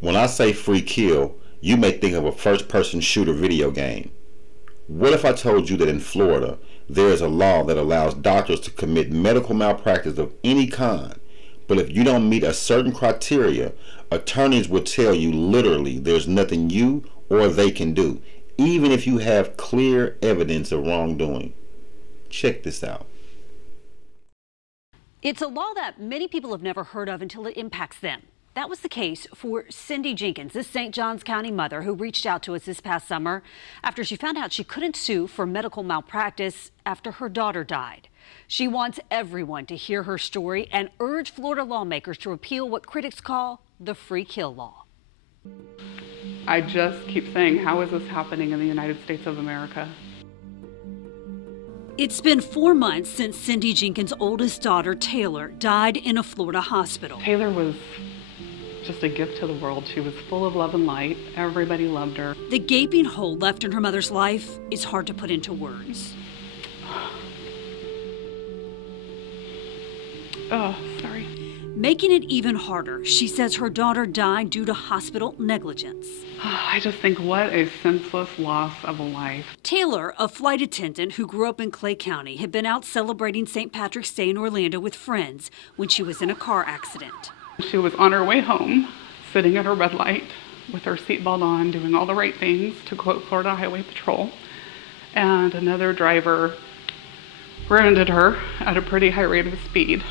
When I say free kill, you may think of a first-person shooter video game. What if I told you that in Florida, there is a law that allows doctors to commit medical malpractice of any kind, but if you don't meet a certain criteria, attorneys will tell you literally there's nothing you or they can do, even if you have clear evidence of wrongdoing. Check this out. It's a law that many people have never heard of until it impacts them. That was the case for Cindy Jenkins, this St. Johns County mother who reached out to us this past summer after she found out she couldn't sue for medical malpractice after her daughter died. She wants everyone to hear her story and urge Florida lawmakers to repeal what critics call the free kill law. I just keep saying, how is this happening in the United States of America? It's been 4 months since Cindy Jenkins' oldest daughter, Taylor, died in a Florida hospital. Taylor was just a gift to the world. She was full of love and light. Everybody loved her. The gaping hole left in her mother's life is hard to put into words. Oh, sorry. Making it even harder, she says her daughter died due to hospital negligence. I just think what a senseless loss of a life. Taylor, a flight attendant who grew up in Clay County, had been out celebrating St. Patrick's Day in Orlando with friends when she was in a car accident. She was on her way home, sitting at her red light with her seatbelt on, doing all the right things, to quote Florida Highway Patrol. And another driver rear-ended her at a pretty high rate of speed.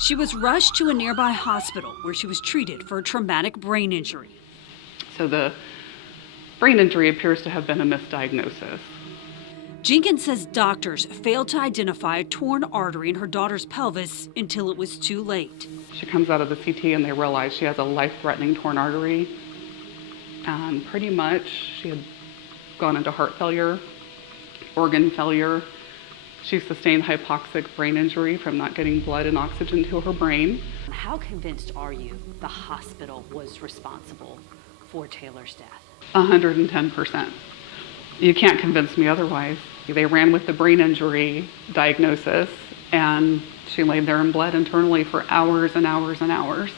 She was rushed to a nearby hospital where she was treated for a traumatic brain injury. So the brain injury appears to have been a misdiagnosis. Jenkins says doctors failed to identify a torn artery in her daughter's pelvis until it was too late. She comes out of the CT and they realize she has a life-threatening torn artery. And pretty much she had gone into heart failure, organ failure. She sustained hypoxic brain injury from not getting blood and oxygen to her brain. How convinced are you the hospital was responsible for Taylor's death? 110%. You can't convince me otherwise. They ran with the brain injury diagnosis, and she laid there and bled internally for hours and hours and hours.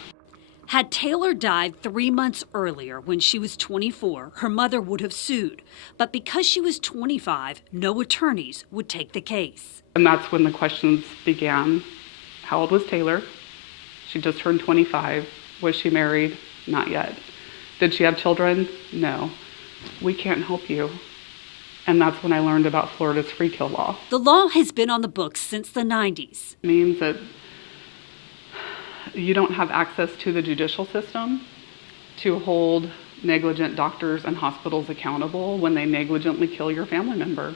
Had Taylor died 3 months earlier when she was 24, her mother would have sued. But because she was 25, no attorneys would take the case. And that's when the questions began. How old was Taylor? She just turned 25. Was she married? Not yet. Did she have children? No. We can't help you. And that's when I learned about Florida's free kill law. The law has been on the books since the 90s. It means that you don't have access to the judicial system to hold negligent doctors and hospitals accountable when they negligently kill your family member.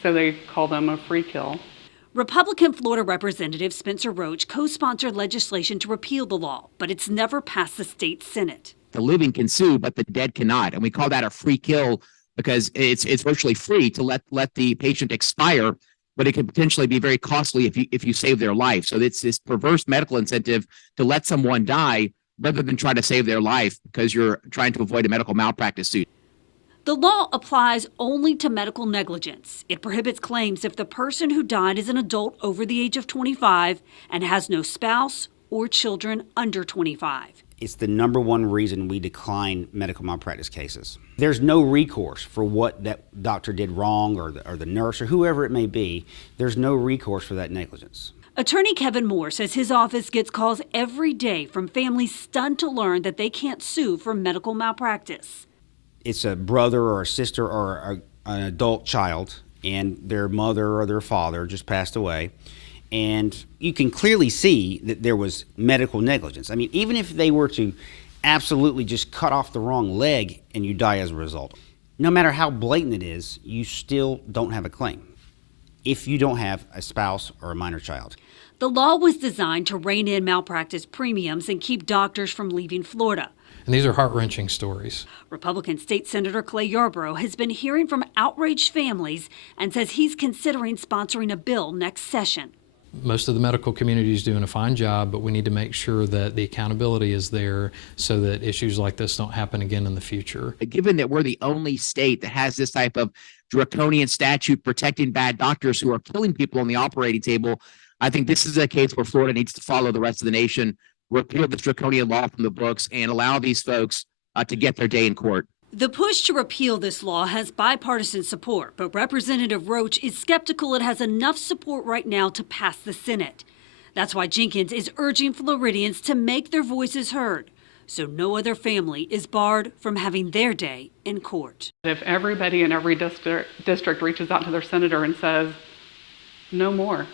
So they call them a free kill. Republican Florida Representative Spencer Roach co-sponsored legislation to repeal the law, but it's never passed the state Senate. The living can sue, but the dead cannot. And we call that a free kill because it's virtually free to let the patient expire, but it can potentially be very costly if you save their life. So it's this perverse medical incentive to let someone die rather than try to save their life because you're trying to avoid a medical malpractice suit. The law applies only to medical negligence. It prohibits claims if the person who died is an adult over the age of 25 and has no spouse or children under 25. It's the number one reason we decline medical malpractice cases. There's no recourse for what that doctor did wrong or the nurse or whoever it may be. There's no recourse for that negligence. Attorney Kevin Moore says his office gets calls every day from families stunned to learn that they can't sue for medical malpractice. It's a brother or a sister or an adult child, and their mother or their father just passed away. And you can clearly see that there was medical negligence. I mean, even if they were to absolutely just cut off the wrong leg and you die as a result, no matter how blatant it is, you still don't have a claim if you don't have a spouse or a minor child. The law was designed to rein in malpractice premiums and keep doctors from leaving Florida. And these are heart-wrenching stories. Republican State Senator Clay Yarborough has been hearing from outraged families and says he's considering sponsoring a bill next session. Most of the medical community is doing a fine job, but we need to make sure that the accountability is there so that issues like this don't happen again in the future. Given that we're the only state that has this type of draconian statute protecting bad doctors who are killing people on the operating table, I think this is a case where Florida needs to follow the rest of the nation, repeal this draconian law from the books, and allow these folks to get their day in court. The push to repeal this law has bipartisan support, but Representative Roach is skeptical it has enough support right now to pass the Senate. That's why Jenkins is urging Floridians to make their voices heard, so no other family is barred from having their day in court. If everybody in every district reaches out to their senator and says, no more,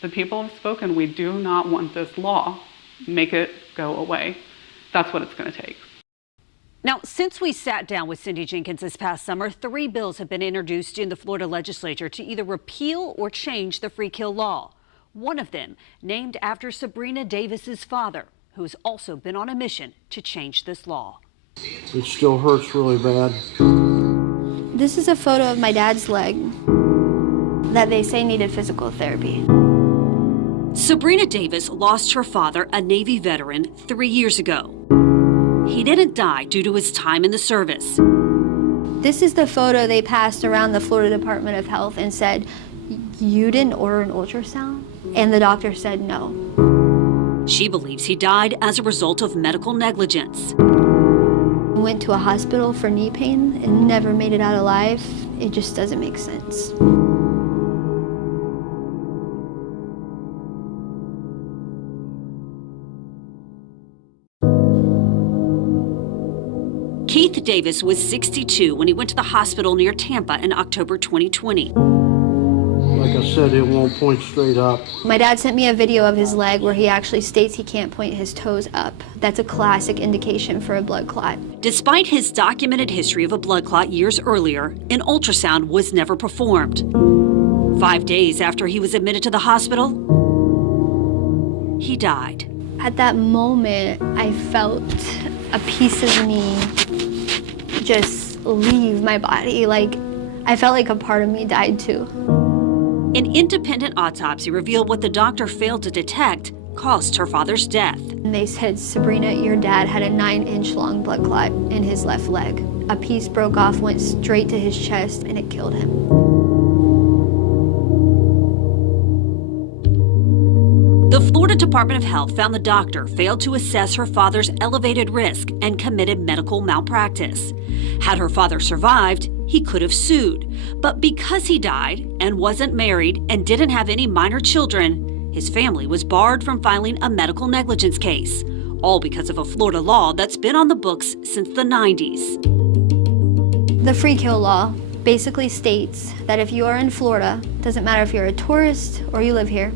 the people have spoken, we do not want this law, make it go away. That's what it's going to take. Now, since we sat down with Cindy Jenkins this past summer, 3 bills have been introduced in the Florida legislature to either repeal or change the free kill law. One of them named after Sabrina Davis's father, who has also been on a mission to change this law. It still hurts really bad. This is a photo of my dad's leg that they say needed physical therapy. Sabrina Davis lost her father, a Navy veteran, 3 years ago. He didn't die due to his time in the service. This is the photo they passed around the Florida Department of Health and said, you didn't order an ultrasound? And the doctor said no. She believes he died as a result of medical negligence. Went to a hospital for knee pain and never made it out alive. It just doesn't make sense. Keith Davis was 62 when he went to the hospital near Tampa in October 2020. Like I said, it won't point straight up. My dad sent me a video of his leg where he actually states he can't point his toes up. That's a classic indication for a blood clot. Despite his documented history of a blood clot years earlier, an ultrasound was never performed. 5 days after he was admitted to the hospital, he died. At that moment, I felt a piece of me just leave my body. Like, I felt like a part of me died too. An independent autopsy revealed what the doctor failed to detect caused her father's death. And they said, Sabrina, your dad had a 9-inch long blood clot in his left leg. A piece broke off, went straight to his chest, and it killed him. The Florida Department of Health found the doctor failed to assess her father's elevated risk and committed medical malpractice. Had her father survived, he could have sued. But because he died and wasn't married and didn't have any minor children, his family was barred from filing a medical negligence case, all because of a Florida law that's been on the books since the 90s. The free kill law basically states that if you are in Florida, doesn't matter if you're a tourist or you live here,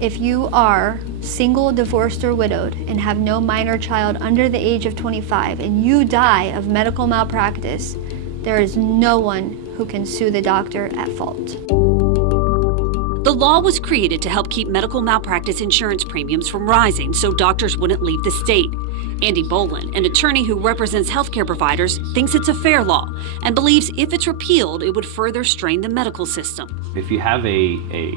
if you are single, divorced, or widowed and have no minor child under the age of 25 and you die of medical malpractice, there is no one who can sue the doctor at fault. The law was created to help keep medical malpractice insurance premiums from rising so doctors wouldn't leave the state. Andy Boland, an attorney who represents healthcare providers, thinks it's a fair law and believes if it's repealed, it would further strain the medical system. If you have a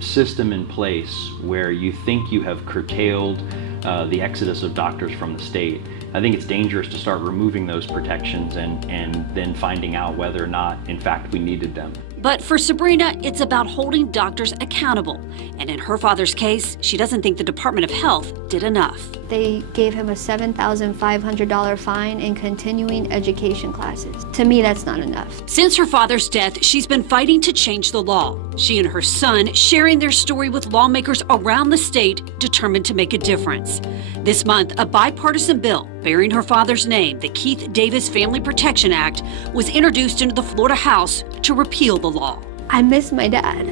system in place where you think you have curtailed the exodus of doctors from the state, I think it's dangerous to start removing those protections and then finding out whether or not, in fact, we needed them. But for Sabrina, it's about holding doctors accountable. And in her father's case, she doesn't think the Department of Health did enough. They gave him a $7,500 fine and continuing education classes. To me, that's not enough. Since her father's death, she's been fighting to change the law. She and her son sharing their story with lawmakers around the state, determined to make a difference. This month, a bipartisan bill bearing her father's name, the Keith Davis Family Protection Act, was introduced into the Florida House to repeal the law. I miss my dad.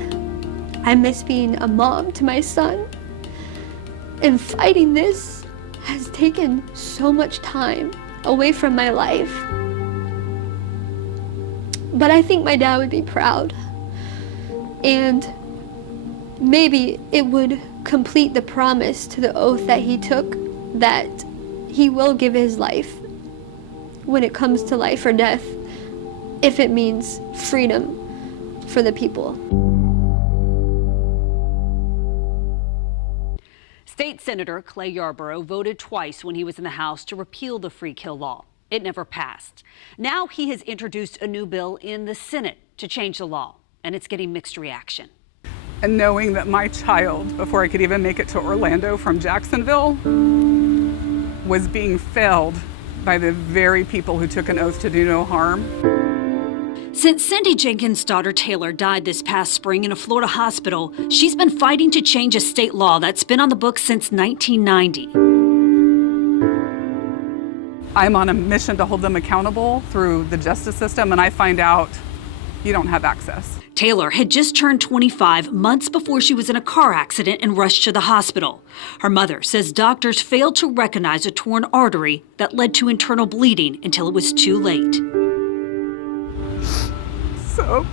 I miss being a mom to my son. And fighting this has taken so much time away from my life. But I think my dad would be proud. And maybe it would complete the promise to the oath that he took, that he will give his life when it comes to life or death, if it means freedom for the people. State Senator Clay Yarborough voted twice when he was in the House to repeal the free kill law. It never passed. Now he has introduced a new bill in the Senate to change the law, and it's getting mixed reaction. And knowing that my child, before I could even make it to Orlando from Jacksonville, was being failed by the very people who took an oath to do no harm. Since Cindy Jenkins' daughter Taylor died this past spring in a Florida hospital, she's been fighting to change a state law that's been on the books since 1990. I'm on a mission to hold them accountable through the justice system, and I find out you don't have access. Taylor had just turned 25 months before she was in a car accident and rushed to the hospital. Her mother says doctors failed to recognize a torn artery that led to internal bleeding until it was too late. So,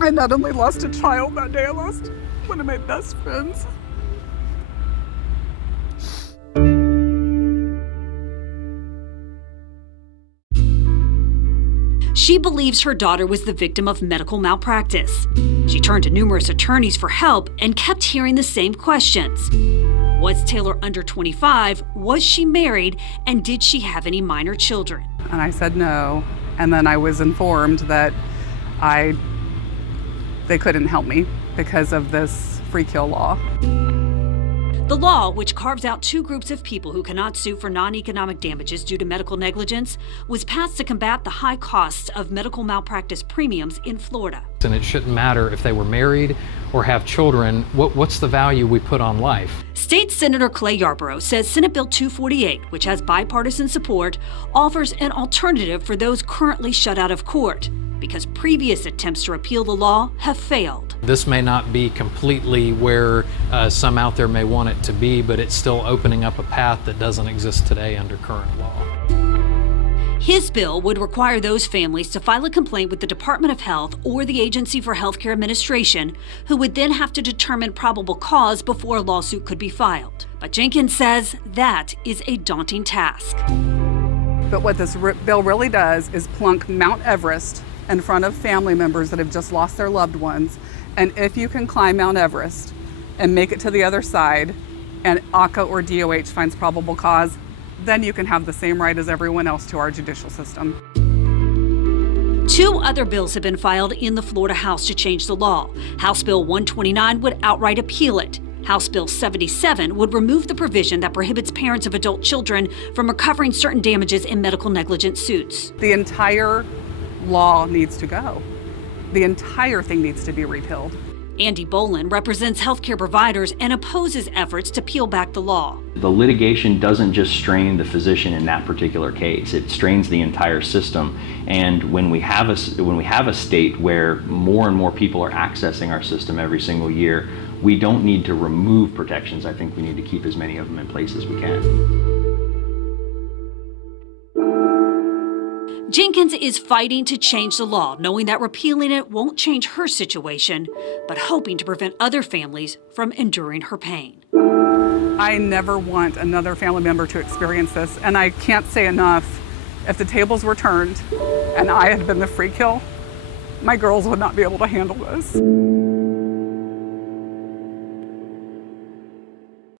I not only lost a child that day, I lost one of my best friends. She believes her daughter was the victim of medical malpractice. She turned to numerous attorneys for help and kept hearing the same questions. Was Taylor under 25? Was she married? And did she have any minor children? And I said no. And then I was informed that they couldn't help me because of this free kill law. The law, which carves out two groups of people who cannot sue for non-economic damages due to medical negligence, was passed to combat the high costs of medical malpractice premiums in Florida. And it shouldn't matter if they were married or have children. What's the value we put on life? State Senator Clay Yarborough says Senate Bill 248, which has bipartisan support, offers an alternative for those currently shut out of court, because previous attempts to repeal the law have failed. This may not be completely where some out there may want it to be, but it's still opening up a path that doesn't exist today under current law. His bill would require those families to file a complaint with the Department of Health or the Agency for Healthcare Administration, who would then have to determine probable cause before a lawsuit could be filed. But Jenkins says that is a daunting task. But what this bill really does is plunk Mount Everest in front of family members that have just lost their loved ones. And if you can climb Mount Everest and make it to the other side, and ACA or DOH finds probable cause, then you can have the same right as everyone else to our judicial system. Two other bills have been filed in the Florida House to change the law. House Bill 129 would outright appeal it. House Bill 77 would remove the provision that prohibits parents of adult children from recovering certain damages in medical negligence suits. The entire law needs to go. The entire thing needs to be repealed. Andy Bolin represents healthcare providers and opposes efforts to peel back the law. The litigation doesn't just strain the physician in that particular case, it strains the entire system. And when we have a state where more and more people are accessing our system every single year, we don't need to remove protections. I think we need to keep as many of them in place as we can. Jenkins is fighting to change the law, knowing that repealing it won't change her situation, but hoping to prevent other families from enduring her pain. I never want another family member to experience this, and I can't say enough, if the tables were turned and I had been the free kill, my girls would not be able to handle this.